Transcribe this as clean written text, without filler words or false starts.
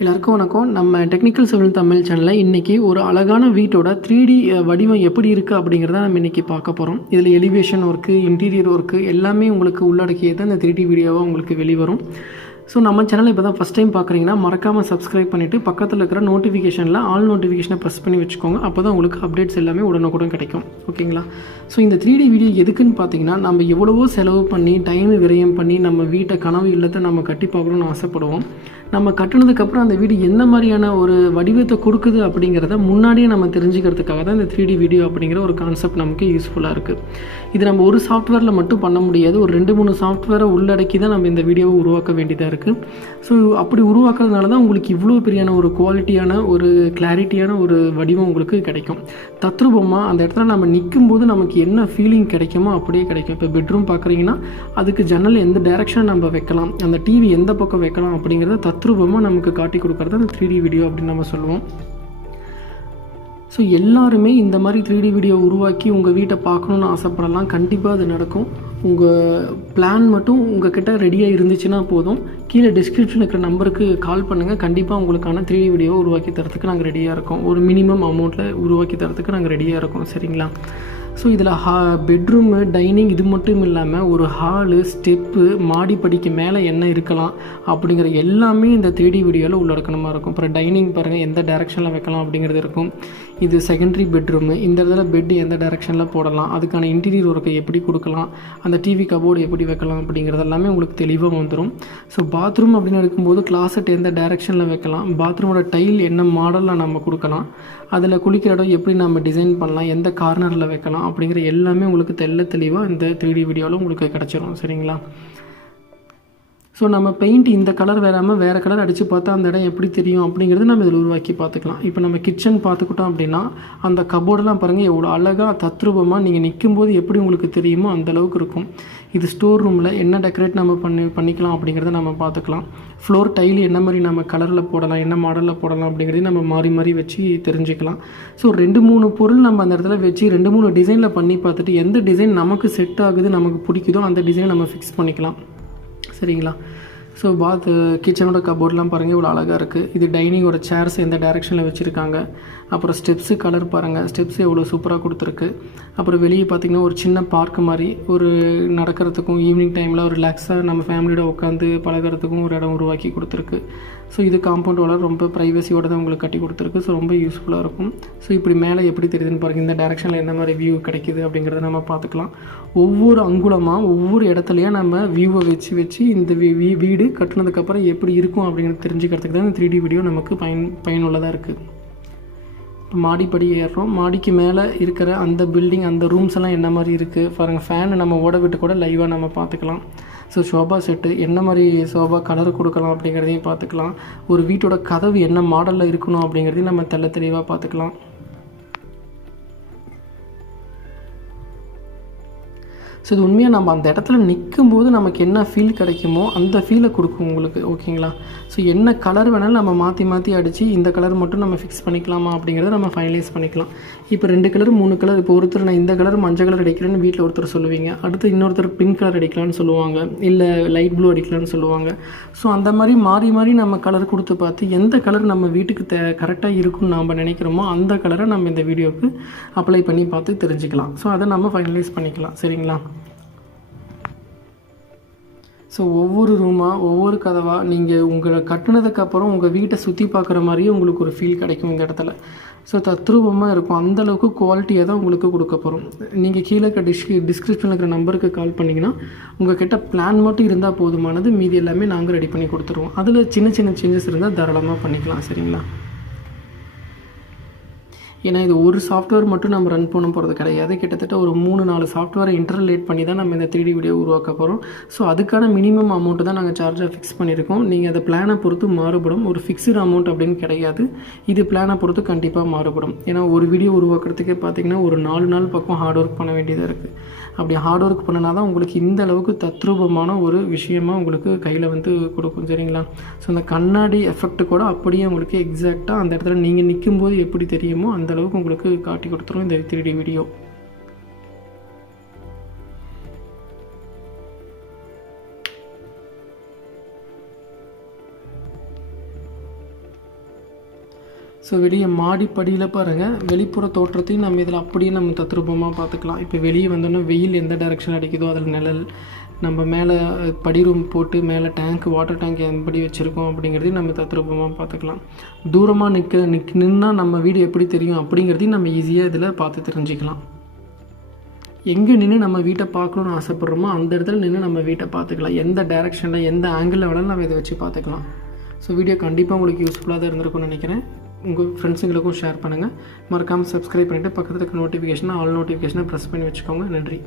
எல்லாருக்கும் வணக்கம். நம்ம டெக்னிக்கல் சிவில் தமிழ் சேனலில் இன்றைக்கி ஒரு அழகான வீட்டோட 3D வடிவம் எப்படி இருக்குது அப்படிங்கிறத நம்ம இன்றைக்கி பார்க்க போகிறோம். இதில் எலிவேஷன் ஒர்க்கு, இன்டீரியர் ஒர்க்கு எல்லாமே உங்களுக்கு உள்ளடக்கியது இந்த 3D வீடியோவாக உங்களுக்கு வெளிவரும். ஸோ நம்ம சேனலை இப்போ தான் ஃபஸ்ட் டைம் பார்க்குறீங்கன்னா மறக்காமல் சப்ஸ்கிரைப் பண்ணிவிட்டு பக்கத்தில் இருக்கிற நோட்டிஃபிகேஷனில் ஆல் நோட்டிஃபிகேஷனை ப்ரெஸ் பண்ணி வச்சுக்கோங்க. அப்போ தான் உங்களுக்கு அப்டேட்ஸ் எல்லாமே உடனுக்குடன் கிடைக்கும். ஓகேங்களா? ஸோ இந்த 3D வீடியோ எதுக்குன்னு பார்த்தீங்கன்னா, நம்ம எவ்வளவோ செலவு பண்ணி டைம் விரயம் பண்ணி நம்ம வீட்டை கனவு இல்லத்தை நம்ம கட்டி பார்க்கணுன்னு ஆசைப்படுவோம். நம்ம கட்டினதுக்கப்புறம் அந்த வீடு என்ன மாதிரியான ஒரு வடிவத்தை கொடுக்குது அப்படிங்கிறத முன்னாடியே நம்ம தெரிஞ்சுக்கிறதுக்காக தான் இந்த 3D வீடியோ அப்படிங்கிற ஒரு கான்செப்ட் நமக்கு யூஸ்ஃபுல்லாக இருக்குது. இது நம்ம ஒரு சாஃப்ட்வேரில் மட்டும் பண்ண முடியாது. ஒரு 2-3 சாஃப்ட்வேரை உள்ளடக்கி தான் நம்ம இந்த வீடியோவை உருவாக்க வேண்டியதாக இருக்குது. ஸோ அப்படி உருவாக்குறதுனால தான் உங்களுக்கு இவ்வளோ பெரியான ஒரு குவாலிட்டியான ஒரு கிளாரிட்டியான ஒரு வடிவம் உங்களுக்கு கிடைக்கும். தத்ரூபமாக அந்த இடத்துல நம்ம நிற்கும்போது நமக்கு என்ன ஃபீலிங் கிடைக்குமோ அப்படியே கிடைக்கும். இப்போ பெட்ரூம் பார்க்குறீங்கன்னா அதுக்கு ஜன்னல் எந்த டைரெக்ஷன் நம்ம வைக்கலாம், அந்த டிவி எந்த பக்கம் வைக்கலாம் அப்படிங்கிறத தத்ரூபமாக நமக்கு காட்டி கொடுக்குறது அந்த 3D வீடியோ அப்படின்னு நம்ம சொல்லுவோம். ஸோ எல்லாருமே இந்த மாதிரி 3D வீடியோ உருவாக்கி உங்கள் வீட்டை பார்க்கணுன்னு ஆசைப்படலாம். கண்டிப்பாக அது நடக்கும். உங்கள் பிளான் மட்டும் உங்கள் கிட்ட ரெடியாக இருந்துச்சுன்னா போதும். கீழே டிஸ்கிரிப்ஷனில் இருக்கிற நம்பருக்கு கால் பண்ணுங்கள். கண்டிப்பாக உங்களுக்கான 3D வீடியோ உருவாக்கி தரத்துக்கு நாங்கள் ரெடியாக இருக்கோம். ஒரு மினிமம் அமௌண்ட்டில் உருவாக்கி தரத்துக்கு நாங்கள் ரெடியாக இருக்கோம். சரிங்களா? ஸோ இதில் பெட்ரூமு, டைனிங் இது மட்டும் இல்லாமல் ஒரு ஹாலு, ஸ்டெப்பு, மாடிப்படிக்கு மேலே என்ன இருக்கலாம் அப்படிங்கிற எல்லாமே இந்த 3D வீடியோவில் உள்ளடக்கணமாக இருக்கும். அப்புறம் டைனிங் பாருங்கள் எந்த டைரெக்ஷனில் வைக்கலாம் அப்படிங்கிறது இருக்கும். இது செகண்டரி பெட்ரூமு, இந்த இடத்துல பெட்டு எந்த டைரெக்ஷனில் போடலாம், அதுக்கான இன்டீரியர் ஒர்க்கை எப்படி கொடுக்கலாம், அந்த டிவி கபோர்டு எப்படி வைக்கலாம் அப்படிங்கிறது எல்லாமே உங்களுக்கு தெளிவாக வந்துடும். ஸோ பாத்ரூம் அப்படின்னு இருக்கும்போது கிளாசட் எந்த டைரெக்ஷனில் வைக்கலாம், பாத்ரூமோட டைல் என்ன மாடலில் நம்ம கொடுக்கலாம், அதில் குளிக்கிற இடம் எப்படி நம்ம டிசைன் பண்ணலாம், எந்த கார்னரில் வைக்கலாம் அப்படிங்கிற எல்லாமே உங்களுக்கு தெளிவாக இந்த 3D வீடியோவில் உங்களுக்கு கிடச்சிரும். சரிங்களா? ஸோ நம்ம பெயிண்ட் இந்த கலர் வேறாமல் வேறு கலர் அடித்து பார்த்தா அந்த இடம் எப்படி தெரியும் அப்படிங்கிறது நம்ம இதில் உருவாக்கி பார்த்துக்கலாம். இப்போ நம்ம கிச்சன் பார்த்துக்கிட்டோம் அப்படின்னா அந்த கபோர்டெல்லாம் பாருங்கள் எவ்வளோ அழகாக தத்ரூபமாக நீங்கள் நிற்கும்போது எப்படி உங்களுக்கு தெரியுமோ அந்தளவுக்கு இருக்கும். இது ஸ்டோர் ரூமில் என்ன டெக்கரேட் நம்ம பண்ணிக்கலாம் அப்படிங்கிறத நம்ம பார்த்துக்கலாம். ஃப்ளோர் டைல் என்ன மாதிரி நம்ம கலரில் போடலாம், என்ன மாடலில் போடலாம் அப்படிங்கிறதையும் நம்ம மாறி வச்சு தெரிஞ்சுக்கலாம். ஸோ 2-3 பொருள் நம்ம அந்த இடத்துல வச்சு 2-3 டிசைனில் பண்ணி பார்த்துட்டு எந்த டிசைன் நமக்கு செட் ஆகுது, நமக்கு பிடிக்குதோ அந்த டிசைனை நம்ம ஃபிக்ஸ் பண்ணிக்கலாம். சரிங்களா? ஸோ கிச்சனோட கபோர்ட்லாம் பாருங்கள் இவ்வளோ அழகாக இருக்குது. இது டைனிங்கோட சேர்ஸ் எந்த டைரெக்ஷனில் வச்சுருக்காங்க. அப்புறம் ஸ்டெப்ஸு கலர் பாருங்கள், ஸ்டெப்ஸு எவ்வளோ சூப்பராக கொடுத்துருக்கு. அப்புறம் வெளியே பார்த்திங்கன்னா ஒரு சின்ன பார்க் மாதிரி ஒரு நடக்கிறதுக்கும் ஈவினிங் டைமில் ஒரு ரிலாக்ஸாக நம்ம ஃபேமிலியோட உட்காந்து பழகிறதுக்கும் ஒரு இடம் உருவாக்கி கொடுத்துருக்கு. ஸோ இது காம்பவுண்டோட ரொம்ப ப்ரைவசியோடு தான் உங்களுக்கு கட்டி கொடுத்துருக்கு. ஸோ ரொம்ப யூஸ்ஃபுல்லாக இருக்கும். ஸோ இப்படி மேலே எப்படி தெரியுதுன்னு பாருங்கள், இந்த டைரெக்ஷனில் என்ன மாதிரி வியூ கிடைக்குது அப்படிங்கிறத நம்ம பார்த்துக்கலாம். ஒவ்வொரு அங்குலமாக ஒவ்வொரு இடத்துலையும் நம்ம வியூவை வச்சு இந்த வீடு கட்டினதுக்கப்புறம் எப்படி இருக்கும் அப்படிங்கிறது தெரிஞ்சுக்கிறதுக்கு தான் இந்த 3D வீடியோ நமக்கு பயனுள்ளதாக இருக்குது. இப்போ மாடிப்படி ஏறுறோம். மாடிக்கு மேலே இருக்கிற அந்த பில்டிங், அந்த ரூம்ஸ் எல்லாம் என்ன மாதிரி இருக்குது பாருங்கள். ஃபேனை நம்ம ஓட விட்டு கூட லைவாக நம்ம பார்த்துக்கலாம். ஸோ சோபா செட்டு என்ன மாதிரி சோபா கலர் கொடுக்கலாம் அப்படிங்கிறதையும் பார்த்துக்கலாம். ஒரு வீட்டோட கதவு என்ன மாடலில் இருக்கணும் அப்படிங்கிறதையும் நம்ம தெளிவாக பார்த்துக்கலாம். ஸோ இது உண்மையாக நம்ம அந்த இடத்துல நிற்கும்போது நமக்கு என்ன ஃபீல் கிடைக்குமோ அந்த ஃபீலை கொடுக்கும் உங்களுக்கு. ஓகேங்களா? ஸோ என்ன கலர் வேணாலும் நம்ம மாற்றி அடித்து இந்த கலர் மட்டும் நம்ம ஃபிக்ஸ் பண்ணிக்கலாமா அப்படிங்கிறத நம்ம ஃபைனலைஸ் பண்ணிக்கலாம். இப்போ 2 கலர் 3 கலர், இப்போ ஒருத்தர் நான் இந்த கலர் மஞ்சள் கலர் அடிக்கிறேன்னு வீட்டில் ஒருத்தர் சொல்லுவீங்க, அடுத்து இன்னொருத்தர் பிங்க் கலர் அடிக்கலான்னு சொல்லுவாங்க, இல்லை லைட் ப்ளூ அடிக்கலான்னு சொல்லுவாங்க. ஸோ அந்த மாதிரி மாறி நம்ம கலர் கொடுத்து பார்த்து எந்த கலர் நம்ம வீட்டுக்கு கரெக்டாக இருக்குன்னு நாம் நினைக்கிறோமோ அந்த கலரை நம்ம இந்த வீடியோவுக்கு அப்ளை பண்ணி பார்த்து தெரிஞ்சுக்கலாம். ஸோ அதை நம்ம ஃபைனலைஸ் பண்ணிக்கலாம். சரிங்களா? ஸோ ஒவ்வொரு ரூமாக ஒவ்வொரு கதவாக நீங்கள் உங்களை கட்டினதுக்கப்புறம் உங்கள் வீட்டை சுற்றி பார்க்குற மாதிரியே உங்களுக்கு ஒரு ஃபீல் கிடைக்கும் இந்த இடத்துல. ஸோ தத்ரூபமாக இருக்கும். அந்தளவுக்கு குவாலிட்டியாக தான் உங்களுக்கு கொடுக்க போகிறோம். நீங்கள் கீழே டிஸ்கிரிப்ஷனில் இருக்கிற நம்பருக்கு கால் பண்ணிங்கன்னா உங்கள் கிட்ட பிளான் மட்டும் இருந்தால் போதுமானது. மீதி எல்லாமே நாங்கள் ரெடி பண்ணி கொடுத்துருவோம். அதில் சின்ன சேஞ்சஸ் இருந்தால் தாராளமாக பண்ணிக்கலாம். சரிங்களா? ஏன்னா இது ஒரு சாஃப்ட்வேர் மட்டும் நம்ம ரன் பண்ண போகிறது கிடையாது. கிட்டத்தட்ட ஒரு 3-4 சாஃப்ட்வேரை இன்டர்லேட் பண்ணி தான் நம்ம இந்த 3D வீடியோ உருவாக்க போகிறோம். ஸோ அதுக்கான மினிமம் அமௌண்ட்டு தான் நாங்கள் சார்ஜாக ஃபிக்ஸ் பண்ணியிருக்கோம். நீங்கள் அதை பிளானை பொறுத்து மாறுபடும். ஒரு ஃபிக்ஸ்டு அமௌண்ட் அப்படின்னு கிடையாது. இது பிளானை பொறுத்து கண்டிப்பாக மாறுபடும். ஏன்னா ஒரு வீடியோ உருவாக்குறதுக்கே பார்த்திங்கன்னா ஒரு 4 நாள் பக்கம் ஹார்ட் ஒர்க் பண்ண வேண்டியதாக இருக்குது. அப்படி ஹார்ட் ஒர்க் பண்ணினா தான் உங்களுக்கு இந்த அளவுக்கு தத்ரூபமான ஒரு விஷயமாக உங்களுக்கு கையில் கொடுக்கும். சரிங்களா? ஸோ அந்த கண்ணாடி எஃபெக்ட் கூட அப்படியே உங்களுக்கு எக்ஸாக்டாக அந்த இடத்துல நீங்கள் நிற்கும்போது எப்படி தெரியுமோ அந்த அளவுக்கு உங்களுக்கு காட்டி கொடுத்துரும் இந்த 3D வீடியோ. ஸோ வெளியே மாடிப்படியில் பாருங்கள், வெளிப்புற தோற்றத்தையும் நம்ம இதில் அப்படியே நம்ம தத்ரூபமாக பார்த்துக்கலாம். இப்போ வெளியே வந்தோன்னா வெயில் எந்த டைரெக்ஷன் அடிக்குதோ அதில் நிழல், நம்ம மேலே படி ரூம் போட்டு மேலே டேங்க், வாட்டர் டேங்க் எப்படி வச்சுருக்கோம் அப்படிங்கிறதையும் நம்ம தத்ரூபமாக பார்த்துக்கலாம். தூரமாக நின்னால் நம்ம வீடு எப்படி தெரியும் அப்படிங்கிறதையும் நம்ம ஈஸியாக இதில் பார்த்து தெரிஞ்சுக்கலாம். எங்கே நின்று நம்ம வீட்டை பார்க்கணுன்னு ஆசைப்பட்றோமோ அந்த இடத்துல நின்று நம்ம வீட்டை பார்த்துக்கலாம். எந்த டைரெக்ஷனில் எந்த ஆங்கிளில் வேணாலும் நம்ம இதை வச்சு பார்த்துக்கலாம். ஸோ வீடியோ கண்டிப்பாக உங்களுக்கு யூஸ்ஃபுல்லாக தான் இருந்திருக்கும்னு நினைக்கிறேன். உங்கள் ஃப்ரெண்ட்ஸுங்களுக்கும் ஷேர் பண்ணுங்கள். மறக்காமல் சப்ஸ்கிரைப் பண்ணிவிட்டு பக்கத்தில் இருக்க நோட்டிஃபிகேஷனை ஆல் நோட்டிஃபிகேஷனை ப்ரெஸ் பண்ணி வச்சுக்கோங்க. நன்றி.